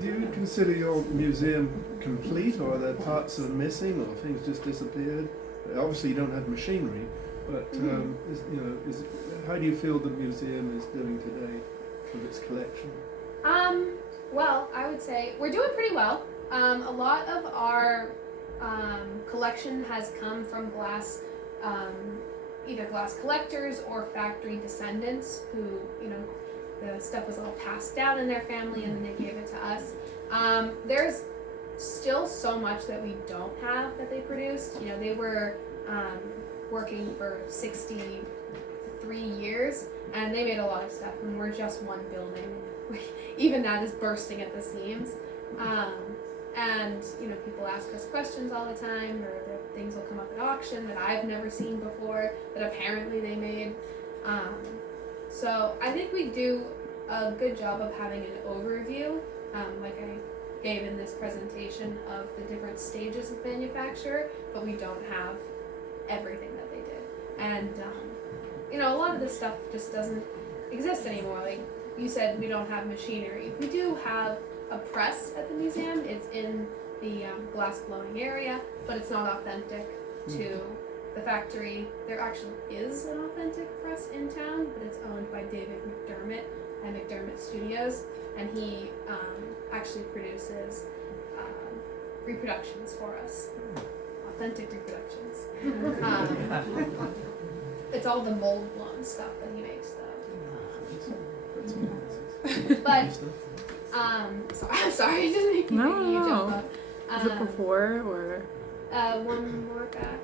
Do you consider your museum complete, or are there parts that are missing, or things just disappeared? Obviously, you don't have machinery, but how do you feel the museum is doing today with its collection? Well, I would say we're doing pretty well. A lot of our collection has come from glass, either glass collectors or factory descendants who, you know, the stuff was all passed down in their family and then they gave it to us. There's still so much that we don't have that they produced. You know, they were working for 63 years and they made a lot of stuff, and we're just one building. Even that is bursting at the seams. And, you know, people ask us questions all the time, or things will come up at auction that I've never seen before that apparently they made. So I think we do a good job of having an overview, like I gave in this presentation, of the different stages of manufacture, but we don't have everything that they did. And, you know, a lot of this stuff just doesn't exist anymore. Like you said, we don't have machinery. We do have a press at the museum. It's in the glass blowing area, but it's not authentic to the factory. There actually is an authentic press in town, but it's owned by David McDermott and McDermott Studios, and he actually produces reproductions for us. Authentic reproductions. It's all the mold blown stuff that he makes though. But so I'm sorry, I didn't make you jump up. Is it before or? One more back.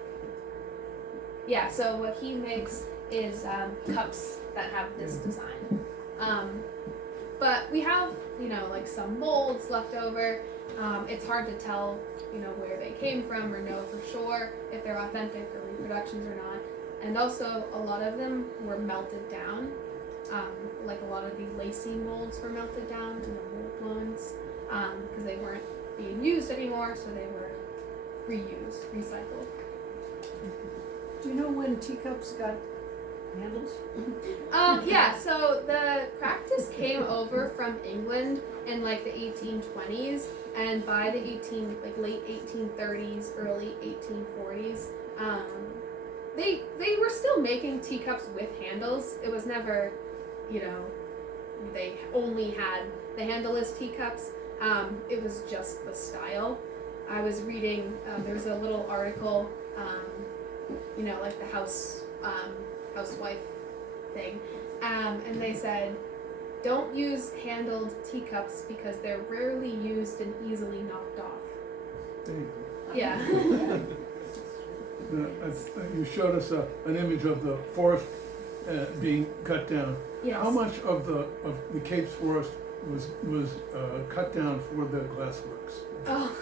Yeah, so what he makes is cups that have this design. But we have, you know, like some molds left over. It's hard to tell, you know, where they came from or know for sure if they're authentic or reproductions or not. And also, a lot of them were melted down. Like a lot of the lacy molds were melted down to the mold blowns. because they weren't being used anymore, so they were reused, recycled. Do you know when teacups got handles? Yeah, so the practice came over from England in like the 1820s, and by the late 1830s, early 1840s, they were still making teacups with handles. It was never, they only had the handleless teacups. It was just the style. I was reading, there was a little article, like the housewife thing, and they said, don't use handled teacups because they're rarely used and easily knocked off. There you Yeah. You showed us an image of the forest being cut down. Yes. How much of the Cape's forest was cut down for the glassworks? Oh,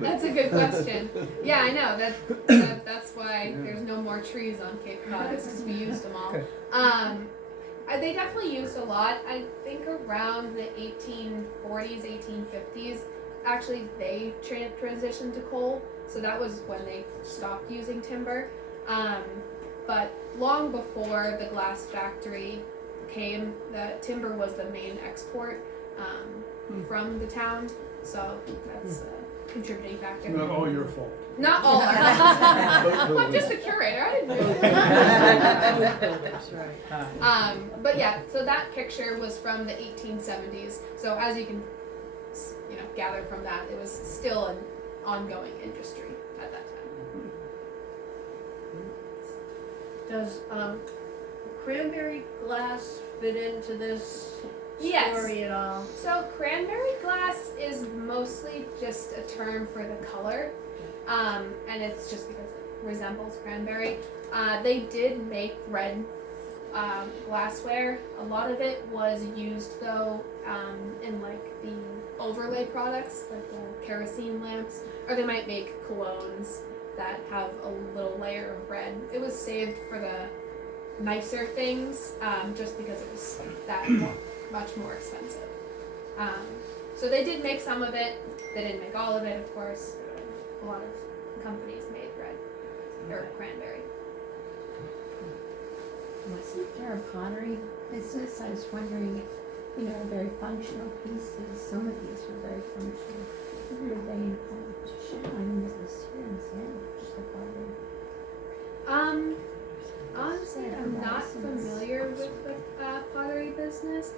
that's a good question. Yeah, I know that's why there's no more trees on Cape Cod, is because we used them all. They definitely used a lot. I think around the 1840s, 1850s, actually they transitioned to coal, so that was when they stopped using timber. But long before the glass factory came, the timber was the main export from the town, so that's a contributing factor. Not all your fault. Not all. I'm just a curator. I didn't know that. That's right. But yeah, so that picture was from the 1870s. So as you can, gather from that, it was still an ongoing industry at that time. Does cranberry glass fit into this Yes. story at all? So cranberry glass is mostly just a term for the color, and it's just because it resembles cranberry. They did make red glassware. A lot of it was used though in like the overlay products, like the kerosene lamps, or they might make colognes that have a little layer of red. It was saved for the nicer things, just because it was that much more expensive. So they did make some of it. They didn't make all of it, of course. A lot of companies made red or cranberry. Wasn't there a pottery business? I was wondering, very functional pieces. Some of these were very functional. Were they in competition? I mean, it was here in Sandwich, the pottery. Honestly, I'm not familiar with the pottery business.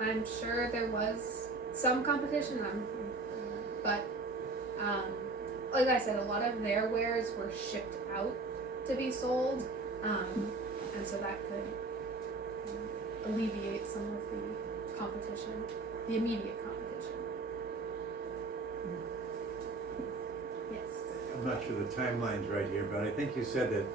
I'm sure there was some competition, but like I said, a lot of their wares were shipped out to be sold, and so that could alleviate some of the competition, the immediate competition. Yes. I'm not sure the timeline's right here, but I think you said that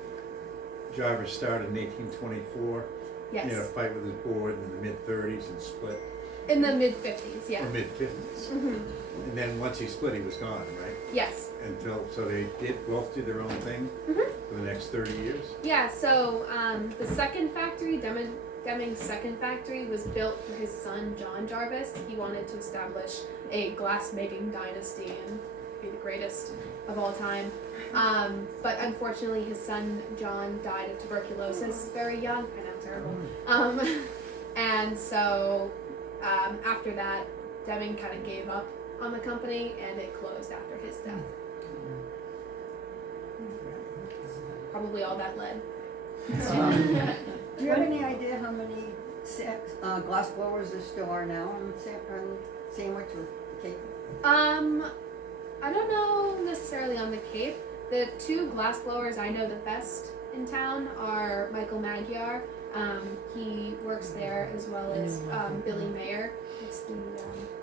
Jarvis started in 1824. Yes. He had a fight with his board in the mid-30s and split. In the mid-50s, yeah. Or mid-50s. Mhm. And then once he split, he was gone, right? Yes. So they both did their own thing for the next 30 years? Yeah, so the second factory, Deming's second factory, was built for his son, John Jarvis. He wanted to establish a glass-making dynasty and be the greatest of all time. But unfortunately, his son, John, died of tuberculosis very young. I know, terrible. And so after that, Deming kind of gave up on the company, and it closed after his death. Probably all that led. Do you have any idea how many glass blowers there still are now on Sandwich or Cape? I don't know necessarily on the Cape. The two glass blowers I know the best in town are Michael Magyar. He works there, as well as Billy Mayer. It's the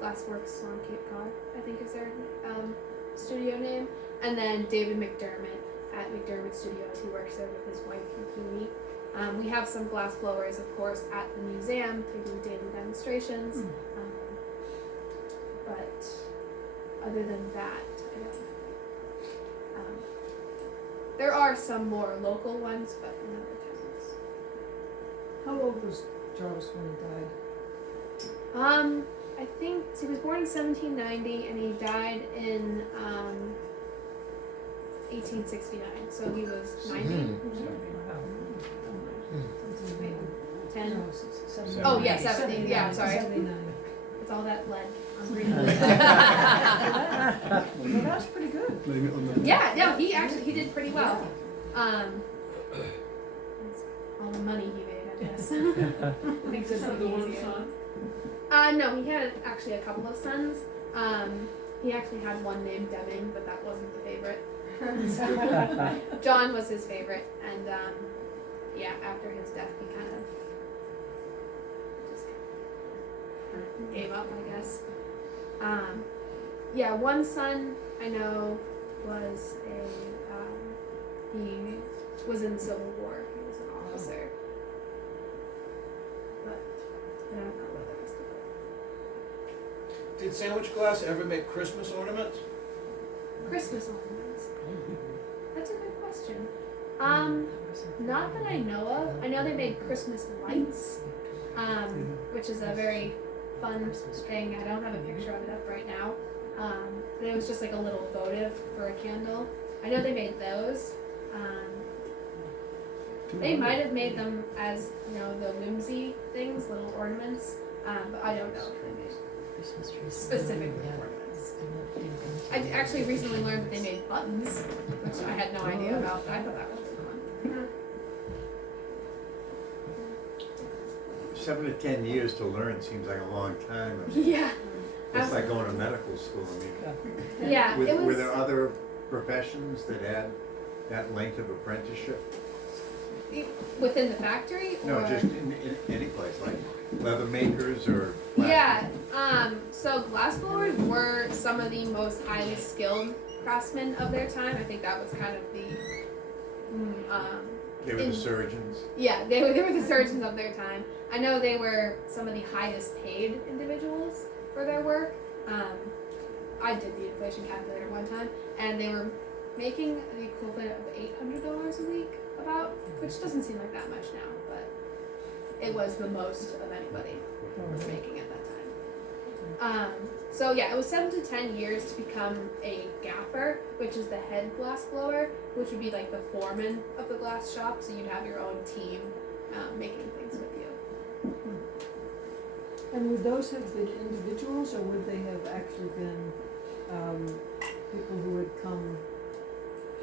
Glassworks on Cape Cod, I think is their studio name. And then David McDermott at McDermott Studios. He works there with his wife, Yukini. We have some glass blowers, of course, at the museum. They do daily demonstrations. But other than that, I don't. There are some more local ones, but in other towns. How old was Jarvis when he died? I think he was born in 1790 and he died in 1869. So he was 90. Wait, 10. No, Oh yeah, 70. Yeah, I'm sorry. 79. It's all that lead. I'm reading. Well, that's pretty good. Blame it on the. Yeah, no, he did pretty well. It's all the money he made, I guess. Makes it so easier. No, he had actually a couple of sons. He actually had one named Deming, but that wasn't the favorite. John was his favorite, and yeah, after his death, he kind of just gave up, I guess. Yeah, one son I know was he was in the Civil War. He was an officer, but I don't know what the rest of it. Did Sandwich Glass ever make Christmas ornaments? Christmas ornaments. That's a good question. Not that I know of. I know they made Christmas lights, which is a very fun thing. I don't have a picture of it up right now. But it was just like a little votive for a candle. I know they made those. They might have made them as, you know, the whimsy things, little ornaments, but I don't know if they made specifically ornaments. I actually recently learned that they made buttons, which I had no idea about, but I thought that was really fun. 7 to 10 years to learn seems like a long time. Yeah. It's like going to medical school. I mean, Yeah, it was. were there other professions that had that length of apprenticeship? Within the factory? No, or? just in any place, like leather makers or. Yeah, so glassblowers were some of the most highly skilled craftsmen of their time. I think that was kind of the, They were the surgeons. Yeah, they were the surgeons of their time. I know they were some of the highest paid individuals for their work. I did the inflation calculator one time, and they were making the equivalent of $800 a week, about, which doesn't seem like that much now, but it was the most of anybody was making at that time. So yeah, it was 7 to 10 years to become a gaffer, which is the head glass blower, which would be like the foreman of the glass shop. So you'd have your own team making things with you. And would those have been individuals, or would they have actually been people who had come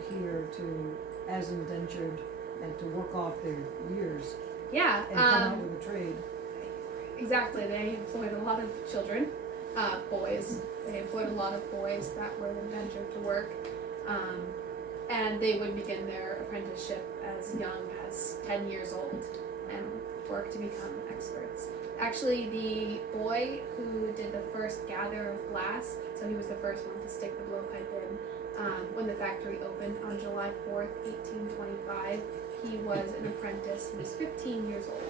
here to, as indentured, and to work off their years Yeah. and come out with a trade? Exactly. They employed a lot of children, boys. They employed a lot of boys that were indentured to work, and they would begin their apprenticeship as young as 10 years old and work to become experts. Actually, the boy who did the first gather of glass, so he was the first one to stick the blowpipe in, when the factory opened on July 4th, 1825, he was an apprentice. He was 15 years old.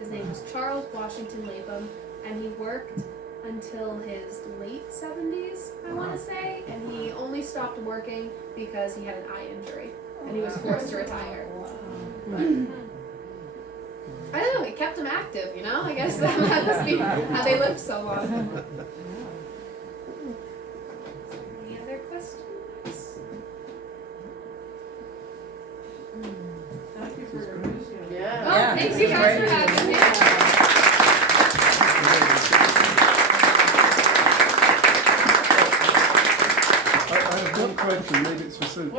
His name was Charles Washington Lapham, and he worked until his late 70s, I want to say, and he only stopped working because he had an eye injury, and he was forced to retire. But, I don't know, it kept him active, you know? I guess that must be how they lived so long. Any other questions? Thank you for your museum. Oh, thank you guys for having me. I have one question, maybe it's for Sue.